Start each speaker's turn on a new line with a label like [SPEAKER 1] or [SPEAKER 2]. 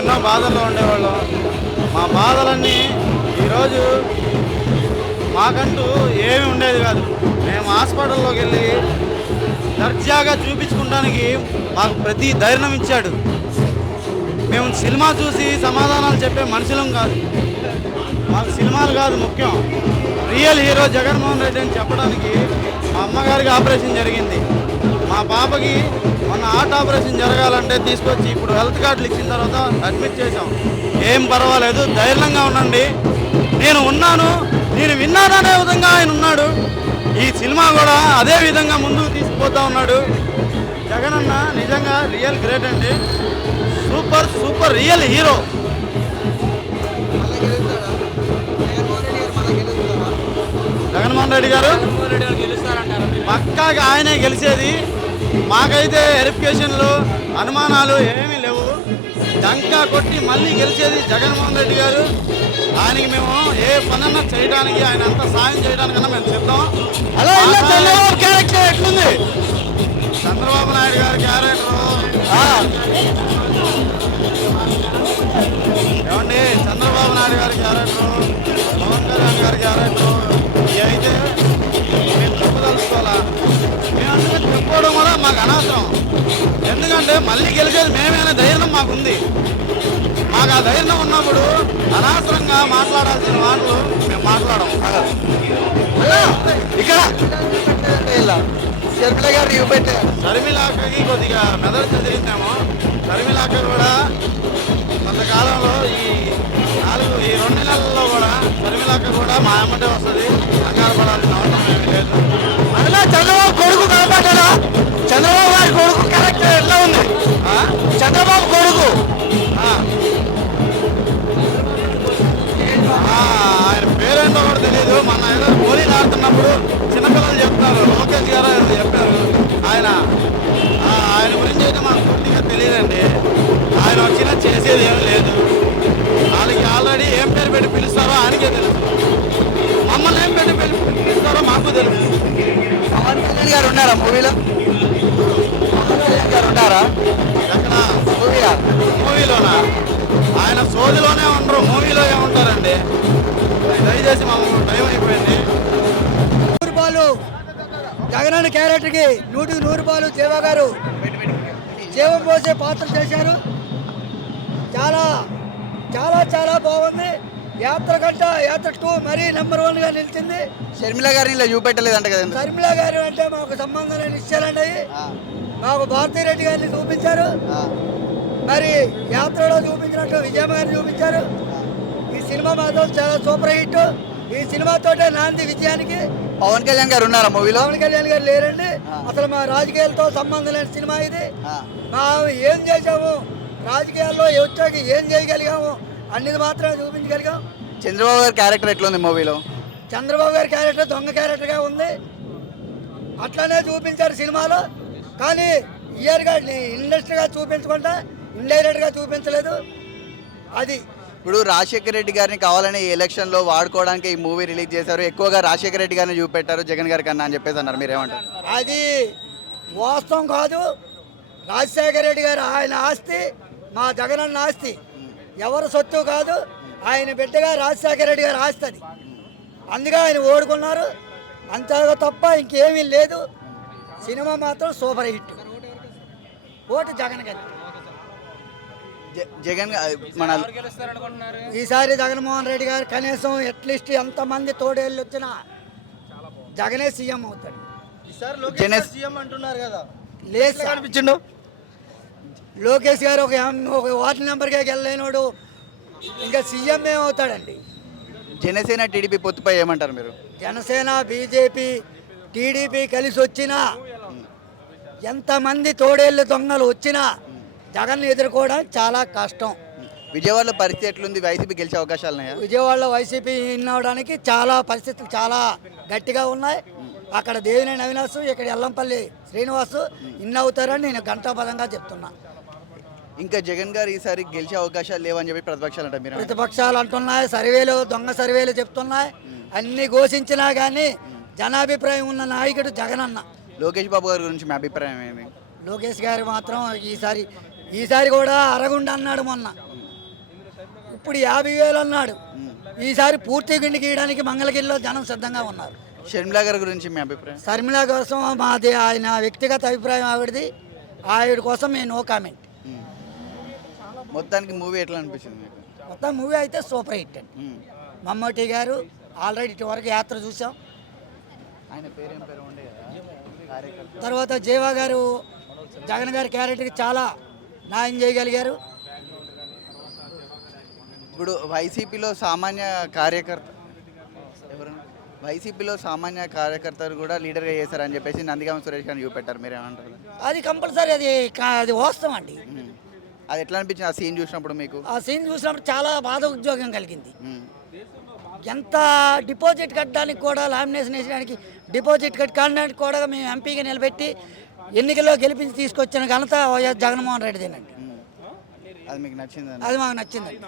[SPEAKER 1] ఎన్నో బాధల్లో ఉండేవాళ్ళం. మా బాధలన్నీ ఈరోజు మాకంటూ ఏమీ ఉండేది కాదు. మేము హాస్పిటల్లోకి వెళ్ళి దర్జాగా చూపించుకోవడానికి మాకు ప్రతి ధైర్యం ఇచ్చాడు. మేము సినిమా చూసి సమాధానాలు చెప్పే మనుషులం కాదు. మాకు సినిమాలు కాదు ముఖ్యం. రియల్ హీరో జగన్మోహన్ రెడ్డి అని చెప్పడానికి మా అమ్మగారికి ఆపరేషన్ జరిగింది. మా పాపకి మొన్న హార్ట్ ఆపరేషన్ జరగాలంటే తీసుకొచ్చి ఇప్పుడు హెల్త్ కార్డులు ఇచ్చిన తర్వాత అడ్మిట్ చేసాం ఏం పర్వాలేదు ధైర్యంగా ఉండండి. నేను ఉన్నాను నేను విన్నాననే విధంగా ఆయన ఉన్నాడు. ఈ సినిమా కూడా అదే విధంగా ముందుకు తీసుకుపోతా ఉన్నాడు. జగన్ అన్న నిజంగా రియల్ గ్రేట్ అండి. Super super real hero. Jaganmohan Reddy గారు పక్కాగా ఆయనే గెలిచేది. మాకైతే వెరిఫికేషన్లు అనుమానాలు ఏమీ లేవు. డంకా కొట్టి మళ్ళీ గెలిచేది జగన్మోహన్ రెడ్డి గారు. ఆయనకి మేము ఏ పనన్నా చేయడానికి ఆయన అంతా సాయం చేయడానికన్నా మేము సిద్ధం.
[SPEAKER 2] చంద్రబాబు
[SPEAKER 1] నాయుడు గారి క్యారెక్టర్ మాకుంది. మాకు ఆ ధైర్యం ఉన్నప్పుడు అనవసరంగా మాట్లాడాల్సిన మాటలు మేము మాట్లాడము.
[SPEAKER 2] ఇక్కడ. షర్మిల గారు ఇవి పెట్టారు
[SPEAKER 1] షర్మిలాకకి కొద్దిగా మెదడు చదివిందేమో షర్మిలాక కూడా కొంతకాలంలో ఈ నాలుగు ఈ రెండు నెలల్లో కూడా షర్మిలాక కూడా మా అమ్మటే వస్తుంది. కంగారు పడాల్సిన అవసరం ఏమి లేదు.
[SPEAKER 2] అలా చంద్రబాబు కొడుకు కాపాడారా చంద్రబాబు
[SPEAKER 1] ఆడుతున్నప్పుడు చిన్నపిల్లలు చెప్తారు. లోకేష్ గారు చెప్పారు. ఆయన ఆయన గురించి అయితే మాకు పూర్తిగా తెలియదండి. ఆయన వచ్చినా చేసేది ఏం లేదు. వాళ్ళకి ఆల్రెడీ ఏం పేరు పెట్టి పిలుస్తారో ఆయనకే తెలుసు. మమ్మల్ని ఏం పెట్టి పిలుస్తారో మాకు తెలుసు.
[SPEAKER 2] పవన్ కళ్యాణ్ గారు ఉన్నారా మూవీలో? పవన్ కళ్యాణ్ గారు ఉన్నారా?
[SPEAKER 1] ఎక్కడ? మూవీలోనా? ఆయన సోదిలోనే
[SPEAKER 3] జగనన్న క్యారెక్టర్కి నూటికి నూరు రూపాయలు జీవా గారు జీవం పోసే పాత్ర చేశారు. చాలా చాలా చాలా బాగుంది. యాత్ర కంట యాత్ర టూ మరీ నెంబర్ వన్గా నిలిచింది.
[SPEAKER 2] షర్మిల గారిని ఇలా చూపెట్టలేదంట కదా?
[SPEAKER 3] శర్మిల గారు అంటే మాకు సంబంధం లేని ఇచ్చారండి మాకు భారతీ రెడ్డి గారిని చూపించారు. మరి యాత్రలో చూపించినట్టు విజయమ్మ గారిని చూపించారు. ఈ సినిమా మాత్రం చాలా సూపర్ హిట్. ఈ సినిమాతోటే నాంది విజయానికి
[SPEAKER 2] పవన్ కళ్యాణ్ గారు ఉన్నారా మూవీలో?
[SPEAKER 3] పవన్ కళ్యాణ్ గారు లేరండి. అసలు మా రాజకీయాలతో సంబంధం లేని సినిమా ఇది. మా ఏం చేసాము రాజకీయాల్లో వచ్చాక ఏం చేయగలిగాము అన్నిది మాత్రమే చూపించగలిగాం.
[SPEAKER 2] చంద్రబాబు గారి క్యారెక్టర్ ఎట్లుంది మూవీలో?
[SPEAKER 3] చంద్రబాబు గారి క్యారెక్టర్ దొంగ క్యారెక్టర్గా ఉంది. అట్లానే చూపించారు సినిమాలో. కానీ ఇయర్గా ఇండస్ట్రీగా చూపించకుండా ఇండైరెక్ట్గా చూపించలేదు. అది
[SPEAKER 2] ఇప్పుడు రాజశేఖర రెడ్డి గారిని కావాలని ఈ వాడుకోవడానికి ఈ మూవీ రిలీజ్ చేశారు. ఎక్కువగా రాజశేఖర రెడ్డి గారిని చూపెట్టారు జగన్ గారి కన్నా అని చెప్పేసి అన్నారు. మీరేమంటారు?
[SPEAKER 3] అది వాస్తవం కాదు. రాజశేఖర రెడ్డి గారు ఆయన ఆస్తి మా జగనన్న ఆస్తి. ఎవరు సొత్తు కాదు ఆయన బిడ్డగా రాజశేఖర రెడ్డి గారు ఆస్తి అది. అందుకే ఆయన ఓడుకున్నారు. అంతగా తప్ప ఇంకేమీ లేదు. సినిమా మాత్రం సూపర్ హిట్. ఓటు జగన్ గారి
[SPEAKER 2] జగన్ మన
[SPEAKER 3] ఈసారి జగన్మోహన్ రెడ్డి గారు కనీసం అట్లీస్ట్ ఎంతమంది తోడేళ్ళు వచ్చినా జగనే సీఎం అవుతాడు.
[SPEAKER 2] జనస్
[SPEAKER 1] అంటున్నారు కదా.
[SPEAKER 3] లేదు.
[SPEAKER 2] అనిపించిండు
[SPEAKER 3] లోకేష్ గారు ఒక ఒక వార్డు నెంబర్గా వెళ్ళలేనోడు ఇంకా సీఎం ఏమవుతాడండి?
[SPEAKER 2] జనసేన టీడీపీ పొత్తుపై ఏమంటారు మీరు?
[SPEAKER 3] జనసేన బీజేపీ టీడీపీ కలిసి వచ్చినా ఎంతమంది తోడేళ్ళు దొంగలు వచ్చినా జగన్ ఎదుర్కోవడం చాలా కష్టం.
[SPEAKER 2] విజయవాడలో పరిస్థితి ఎట్లుంది? వైసీపీ గెలిచే అవకాశాలు ఉన్నాయా?
[SPEAKER 3] విజయవాడలో వైసీపీ ఇన్ అవడానికి చాలా పరిస్థితులు చాలా గట్టిగా ఉన్నాయి. అక్కడ దేవినేని అవినాష్ ఇక్కడ ఎల్లంపల్లి శ్రీనివాసు ఇన్ అవుతారని నేను ఘంటాపదంగా చెప్తున్నా.
[SPEAKER 2] ఇంకా జగన్ గారు ఈసారి గెలిచే అవకాశాలు లేవని చెప్పి ప్రతిపక్షాలు అంటారు మీరు?
[SPEAKER 3] ప్రతిపక్షాలు అంటున్నాయి సర్వేలు దొంగ సర్వేలు చెప్తున్నాయి. అన్ని ఘోషించినా కానీ జనాభిప్రాయం ఉన్న నాయకుడు జగనన్న.
[SPEAKER 2] లోకేష్ బాబు గారి గురించి మీ అభిప్రాయం ఏమి?
[SPEAKER 3] లోకేష్ గారు మాత్రం ఈసారి ఈసారి కూడా అరగుండ అన్నాడు మొన్న. ఇప్పుడు యాభై వేలు అన్నాడు. ఈసారి పూర్తి గిండి గీయడానికి మంగళగిరిలో జనం సిద్ధంగా ఉన్నారు.
[SPEAKER 2] షర్మిలా గారి గురించి మీ అభిప్రాయం?
[SPEAKER 3] శర్మిల కోసం మాది ఆయన వ్యక్తిగత అభిప్రాయం ఆవిడది. ఆవిడ కోసం మేము నో కామెంట్.
[SPEAKER 2] మొత్తానికి మూవీ ఎట్లా అనిపించింది మీకు?
[SPEAKER 3] మొత్తం మూవీ అయితే సూపర్ హిట్ అండి.
[SPEAKER 2] ఉమ్.
[SPEAKER 3] మమ్మూటి గారు ఆల్రెడీ ఇటువరకు యాత్ర చూసాం.
[SPEAKER 2] ఆయన పేరేం పేరు ఉండే కదా? కార్యకర్త.
[SPEAKER 3] తర్వాత జీవా గారు జగన్ గారి క్యారెక్టర్కి చాలా న్యాయం చేయగలిగారు.
[SPEAKER 2] ఇప్పుడు వైసీపీలో సామాన్య కార్యకర్త ఎవరు? వైసీపీలో సామాన్య కార్యకర్తలు కూడా లీడర్గా చేశారని చెప్పేసి నందిగామ సురేష్ గారిని చూపెట్టారు. మీరు ఏమంటారు?
[SPEAKER 3] అది కంపల్సరీ అది అది వాస్తవం అండి.
[SPEAKER 2] అది ఎట్లా అనిపించింది ఆ సీన్ చూసినప్పుడు మీకు?
[SPEAKER 3] ఆ సీన్ చూసినప్పుడు చాలా బాధ ఉద్యోగం కలిగింది. ఎంత డిపాజిట్ కట్టడానికి కూడా లామినేషన్ వేసడానికి డిపాజిట్ కట్టి కట్టడానికి కూడా మేము ఎంపీగా నిలబెట్టి ఎన్నికల్లో గెలిపించి తీసుకొచ్చిన ఘనత వైఎస్ జగన్మోహన్ రెడ్డిదేనండి.
[SPEAKER 2] అది మీకు నచ్చింది
[SPEAKER 3] అది మాకు నచ్చిందండి